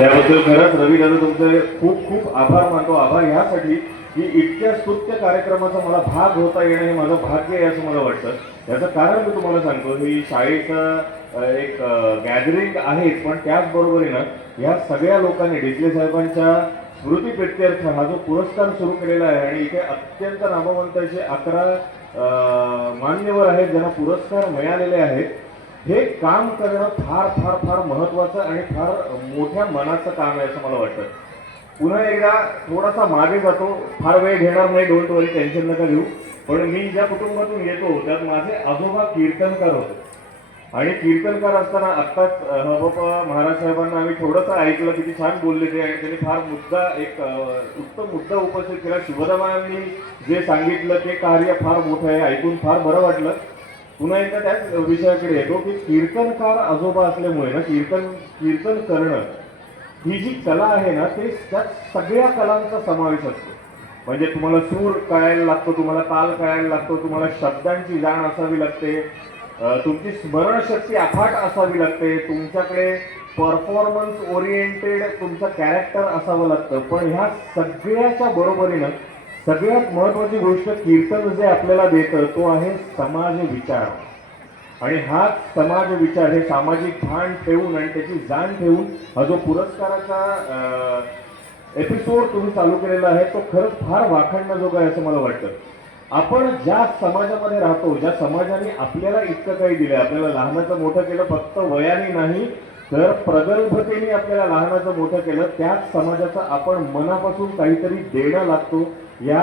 त्याबद्दल खरंच रवी दादा तुमचे खूप खूप आभार मानतो. आभार ह्यासाठी की इतक्या स्तुत्य कार्यक्रमाचा मला भाग होता येणं हे माझं भाग्य आहे असं मला वाटतं. त्याचं कारण मी तुम्हाला सांगतो ही शाळेचं एक गॅदरिंग आहेच पण त्याचबरोबरीनं ह्या सगळ्या लोकांनी डिसले साहेबांच्या स्मृती प्रित्यर्थ हा जो पुरस्कार सुरू केलेला आहे आणि इथे अत्यंत नामवंत असे अकरा मान्यवर आहेत ज्यांना पुरस्कार मिळालेले आहेत हे काम करणं फार फार फार महत्वाचं आणि फार मोठ्या मनाचं काम आहे असं मला वाटतं. पुन्हा एकदा थोडासा मागे जातो. फार वेळ घेणार नाही डोंट वरी टेन्शन नका घेऊ. पण मी ज्या कुटुंबातून येतो त्यात माझे आजोबा कीर्तनकार होते. आणि कीर्तनकार असताना आत्ताच हबपा महाराज साहेबांना आम्ही थोडंसं ऐकलं किती छान बोलले ते आणि त्यांनी फार मुद्दा एक उत्तम मुद्दा उपस्थित केला. शुभदामांनी जे सांगितलं ते कार्य फार मोठं आहे ऐकून फार बरं वाटलं. पुन्हा एकदा त्याच विषयाकडे येतो की कीर्तनकार आजोबा असल्यामुळे ना कीर्तन कीर्तन करणं ही जी कला आहे ना ते त्यात सगळ्या कलांचा समावेश असतो. म्हणजे तुम्हाला सूर कळायला लागतो तुम्हाला ताल कळायला लागतो तुम्हाला शब्दांची जाण असावी लागते तुमची स्मरणशक्ती अफाट असावी लागते तुमच्याकडे परफॉर्मन्स ओरिएंटेड तुमचं कॅरेक्टर असावं लागतं. पण ह्या सगळ्याच्या बरोबरीनं सगळ्यात महत्वाची गोष्ट कीर्तन जे आपल्याला देतं तो आहे समाज विचार. आणि हाच समाज विचार हे सामाजिक भान ठेवून आणि त्याची जाण ठेवून हा जो पुरस्काराचा एपिसोड तुम्ही चालू केलेला आहे तो खरंच फार वाखाणण्याजोगा आहे असं मला वाटतं. आपण ज्या समाजामध्ये राहतो ज्या समाजाने आपल्याला इतकं काही दिलं आपल्याला लहानाचं मोठं केलं फक्त वयाने नाही तर प्रगल्भतेने आपल्याला लहानाचं मोठं केलं त्याच समाजाचं आपण मनापासून काहीतरी देणं लागतो. या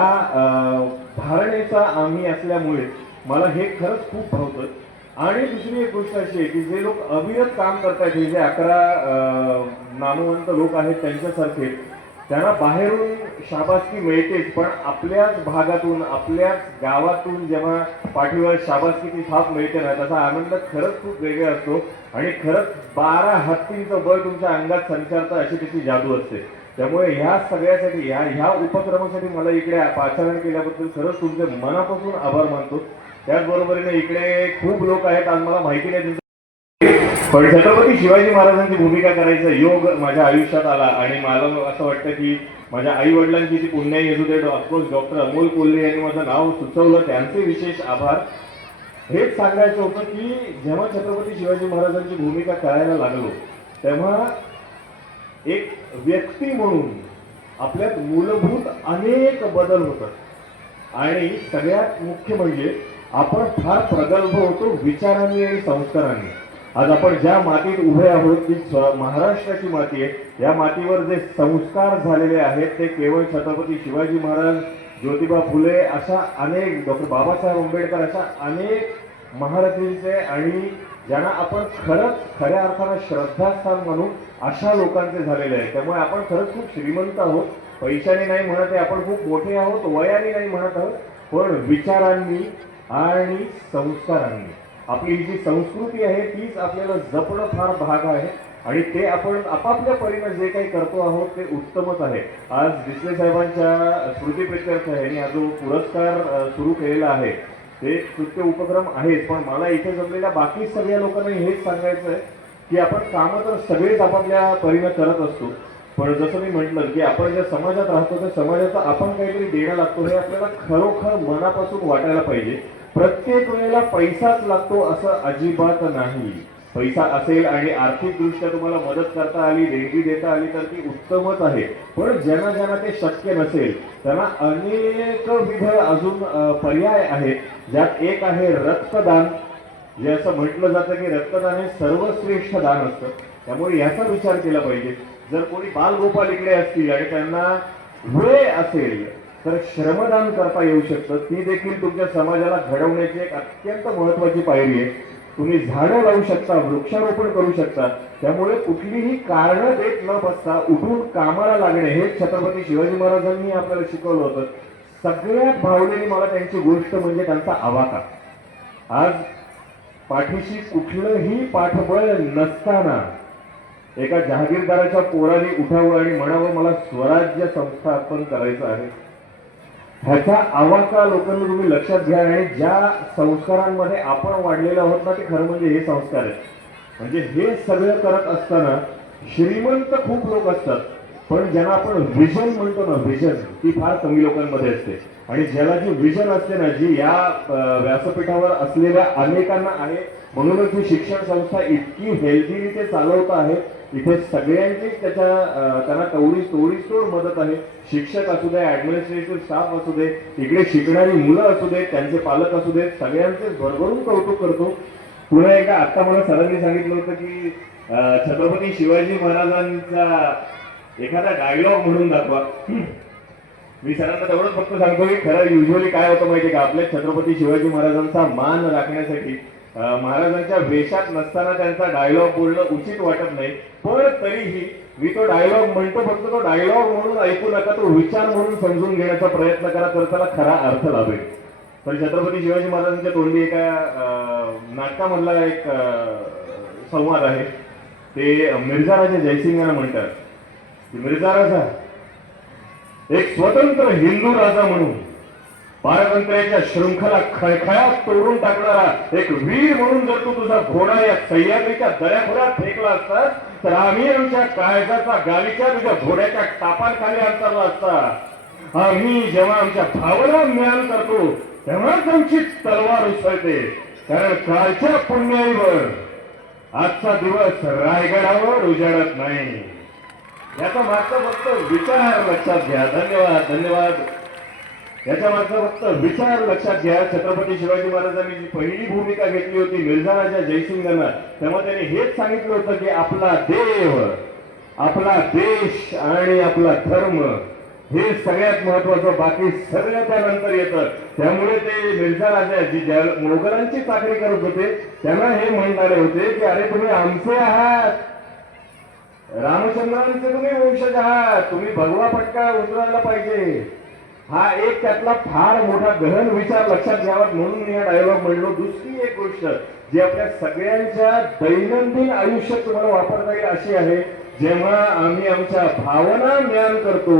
धारणेचा आम्ही असल्यामुळे मला हे खरंच खूप भावतं. आणि दुसरी एक गोष्ट अशी आहे की जे लोक अविरत काम करतायत हे जे अकरा नामवंत लोक आहेत त्यांच्यासारखे त्यांना बाहेरून शाबासकी मिळतेच पण आपल्याच भागातून आपल्याच गावातून जेव्हा पाठीवर शाबासकीची थाप मिळते ना त्याचा आनंद खरंच खूप वेगळा असतो. आणि खरंच बारा हत्तींचं बळ तुमच्या अंगात संचारतं अशी त्याची जादू असते. त्यामुळे ह्या सगळ्यासाठी ह्या ह्या उपक्रमासाठी मला इकडे पाचारण केल्याबद्दल खरंच तुमचे मनापासून आभार मानतो. त्याचबरोबरीने इकडे खूप लोक आहेत आणि मला माहिती नाही पण छत्रपती शिवाजी महाराजांची भूमिका करायचा योग माझ्या आयुष्यात आला आणि मला असं वाटतं की माझ्या आई वडिलांची ती पुण्याई येत होते ऑफकोर्स डॉक्टर अमोल कोल्हे यांनी माझं नाव सुचवलं. त्यांचे विशेष आभार. हेच सांगायचं होतं की जेव्हा छत्रपती शिवाजी महाराजांची भूमिका करायला लागलो तेव्हा एक व्यक्ती म्हणून आपल्यात मूलभूत अनेक बदल होतात. आणि सगळ्यात मुख्य म्हणजे आपण फार प्रगल्भ होतो विचारांनी आणि संस्कारांनी. आज आपण ज्या मातीत उभे आहोत ती महाराष्ट्राची माती आहे या मातीवर जे संस्कार झालेले आहेत ते केवळ छत्रपती शिवाजी महाराज ज्योतिबा फुले अशा अनेक डॉक्टर बाबासाहेब आंबेडकर अशा अनेक महारथींचे आणि ज्यांना आपण खरंच खऱ्या अर्थानं श्रद्धास्थान म्हणून अशा लोकांचे झालेले आहे. त्यामुळे आपण खरंच खूप श्रीमंत आहोत. पैशाने नाही म्हणत आहे आपण खूप मोठे आहोत वयाने नाही म्हणत आहोत पण विचारांनी आणि संस्कारांनी. आपली जी संस्कृती आहे तीच आपल्याला जपणं फार भाग आहे. आणि ते आपण आपापल्या परीनं जे काही करतो आहोत ते उत्तमच आहे. आज डिसले साहेबांच्या स्मृतीप्रित्यर्थ यांनी हा जो पुरस्कार सुरू केलेला आहे ते कृत्य उपक्रम आहेच. पण मला इथे जमलेल्या बाकी सगळ्या लोकांना हेच सांगायचं आहे की आपण कामं तर सगळेच आपापल्या परीनं करत असतो. पण जसं मी म्हटलं की आपण ज्या समाजात राहतो त्या समाजाचा आपण काहीतरी देणं लागतो हे आपल्याला खरोखर मनापासून वाटायला पाहिजे. प्रत्येक वेळेला पैसाच लागतो असं अजिबात नाही. पैसा असेल आणि आर्थिकदृष्ट्या तुम्हाला मदत करता आली देणगी देता आली तर ती उत्तमच आहे. पण ज्यांना ज्यांना ते शक्य नसेल त्यांना अनेक विध अजून पर्याय आहेत. ज्यात एक आहे रक्तदान. जे असं म्हटलं जातं की रक्तदान हे सर्वश्रेष्ठ दान असतं. त्यामुळे याचा विचार केला पाहिजे. जर कोणी बालगोपाल इकडे असतील आणि त्यांना वेळ असेल तर श्रमदान करता येऊ शकतं. ती देखील तुमच्या समाजाला घडवण्याची एक अत्यंत महत्वाची पायरी आहे. तुम्ही झाडं लावू शकता वृक्षारोपण करू शकता. त्यामुळे कुठलीही कारणं देत न बसता उठून कामाला लागणे हे छत्रपती शिवाजी महाराजांनी आपल्याला शिकवलं होतं. सगळ्यात भावलेली मला त्यांची गोष्ट म्हणजे त्यांचा आवाका. आज पाठीशी कुठलंही पाठबळ नसताना एका जहागीरदाराच्या पोराने उठावं आणि म्हणावं मला स्वराज्य संस्थापन करायचं आहे. ह्याचा आवाका लोकांनी तुम्ही लक्षात घ्या आणि ज्या संस्कारांमध्ये आपण वाढलेलो आहोत ना ते खरं म्हणजे हे संस्कार आहेत. म्हणजे हे सगळं करत असताना श्रीमंत खूप लोक असतात. पण ज्यांना आपण व्हिजन म्हणतो ना व्हिजन ती फार कमी लोकांमध्ये असते. आणि ज्याला जी विजन असते ना जी या व्यासपीठावर असलेल्या अनेकांना आहे म्हणूनच ही शिक्षण संस्था इतकी हेल्दीरीते चालवत आहे. इथे सगळ्यांची त्याच्या त्यांना तेवढी तोडीस तोड मदत आहे. शिक्षक असू दे ऍडमिनिस्ट्रेटिव्ह स्टाफ असू दे इकडे शिकणारी मुलं असू दे त्यांचे पालक असू दे सगळ्यांचे भरभरून कौतुक करतो. पुन्हा एकदा आता मला सरांनी सांगितलं होतं की छत्रपती शिवाजी महाराजांचा एखादा डायलॉग म्हणून दाखवा. मी सरांना तेवढंच फक्त सांगतो की खरं युजली काय होतं माहितीये का? आपल्या छत्रपती शिवाजी महाराजांचा मान राखण्यासाठी महाराजांच्या वेशात नसताना त्यांचा डायलॉग बोलणं उचित वाटत नाही. पण तरीही मी तो डायलॉग म्हणतो फक्त तो डायलॉग म्हणून ऐकू नका तो विचार म्हणून समजून घेण्याचा प्रयत्न करा तर त्याला खरा अर्थ लाभेल. तर छत्रपती शिवाजी महाराजांच्या तोंडी एका नाटकामधला एक संवाद आहे. ते मिर्झा राजा जयसिंग यांना म्हणतात. मिर्झा राजा एक स्वतंत्र हिंदू राजा म्हणून पारतंत्र्याच्या शृंखला खळखळात तोडून टाकणारा एक वीर म्हणून जर तू तुझा घोडा या सह्याद्रीच्या दऱ्याखोऱ्यात फेकला असता तर आम्ही आमच्या काळजाचा गालीच्या तुझ्या घोड्याच्या टापांखाली अंतरला असता. आम्ही जेव्हा आमच्या भावना ज्ञान करतो तेव्हाच आमची तलवार उसळते. कारण कालच्या पुण्याईवर आजचा दिवस रायगडावर उजाडत नाही. याचा मागचा फक्त विचार लक्षात घ्या. धन्यवाद धन्यवाद. याच्या मागचा फक्त विचार लक्षात घ्या. छत्रपती शिवाजी महाराजांनी जी पहिली भूमिका घेतली होती मिर्झा राजा जयसिंगांना तेव्हा त्यांनी हेच सांगितलं होतं की आपला देव आपला देश आणि आपला धर्म हे सगळ्यात महत्वाचं बाकी सगळं त्यानंतर येतं. त्यामुळे ते मिर्झा राजा जी ज्या मोगलांची चाकरी करत होते त्यांना हे म्हणणारे होते की अरे तुम्ही आमचे आहात. रामचंद्रांचे तुम्ही वंशज आहात. तुम्ही भगवा फटका उतरायला पाहिजे. हा एक त्यातला फार मोठा गहन विचार लक्षात घ्यावा म्हणून मी हा डायलॉग म्हणलो. दुसरी एक गोष्ट जी आपल्या सगळ्यांच्या दैनंदिन आयुष्यात तुम्हाला वापरता येईल अशी आहे जेव्हा आम्ही आमच्या भावना ज्ञान करतो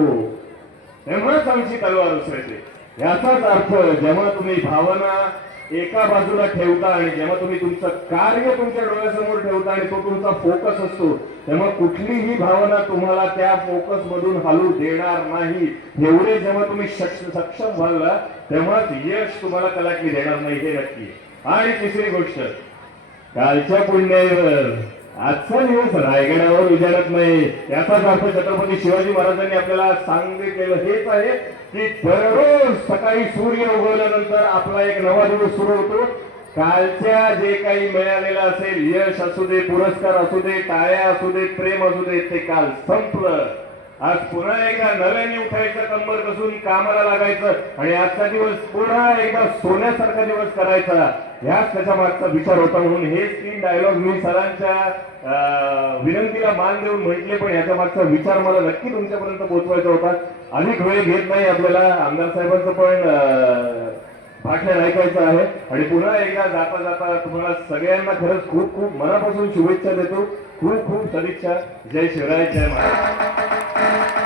तेव्हाच आमची तलवार उसळते. याचाच अर्थ जेव्हा तुम्ही भावना एका बाजूला ठेवता आणि जेव्हा तुम्ही तुमचं कार्य तुमच्या डोळ्यासमोर ठेवता आणि तो तुमचा फोकस असतो तेव्हा कुठलीही भावना तुम्हाला त्या फोकस मधून हलू देणार नाही एवढे जेव्हा तुम्ही सक्षम व्हाल तेव्हाच यश तुम्हाला कलाकी देणार नाही हे नक्की आहे. आणि तिसरी गोष्ट कालच्या पुण्याईवर आजचा दिवस रायगडावर विचारत नाही. याचाच अर्थ छत्रपती शिवाजी महाराजांनी आपल्याला सांगितलेलं हेच आहे की दररोज सकाळी सूर्य उगवल्यानंतर आपला एक नवा दिवस सुरू होतो. कालच्या जे काही मिळालेलं असेल यश असू दे पुरस्कार असू दे टाळ्या असू दे प्रेम असू दे ते काल संपलं. आज पुन्हा एकदा नव्याने उठायचं कंबर कसून कामाला लागायचं आणि आजचा दिवस पुन्हा एकदा सोन्यासारखा दिवस करायचा. ह्याच त्याच्या मागचा विचार होता म्हणून हे तीन डायलॉग मी सरांच्या विनंतीला मान देऊन म्हटले पण याच्या मागचा विचार मला नक्की तुमच्यापर्यंत पोहोचवायचा होता. अधिक वेळ घेत नाही आपल्याला. आमदार साहेबांचं पण भाषण ऐकायचं आहे. आणि पुन्हा एकदा जाता जाता तुम्हाला सगळ्यांना खरंच खूप खूप मनापासून शुभेच्छा देतो. खूप खूप सदिच्छा. जय शिवराय जय महाराज.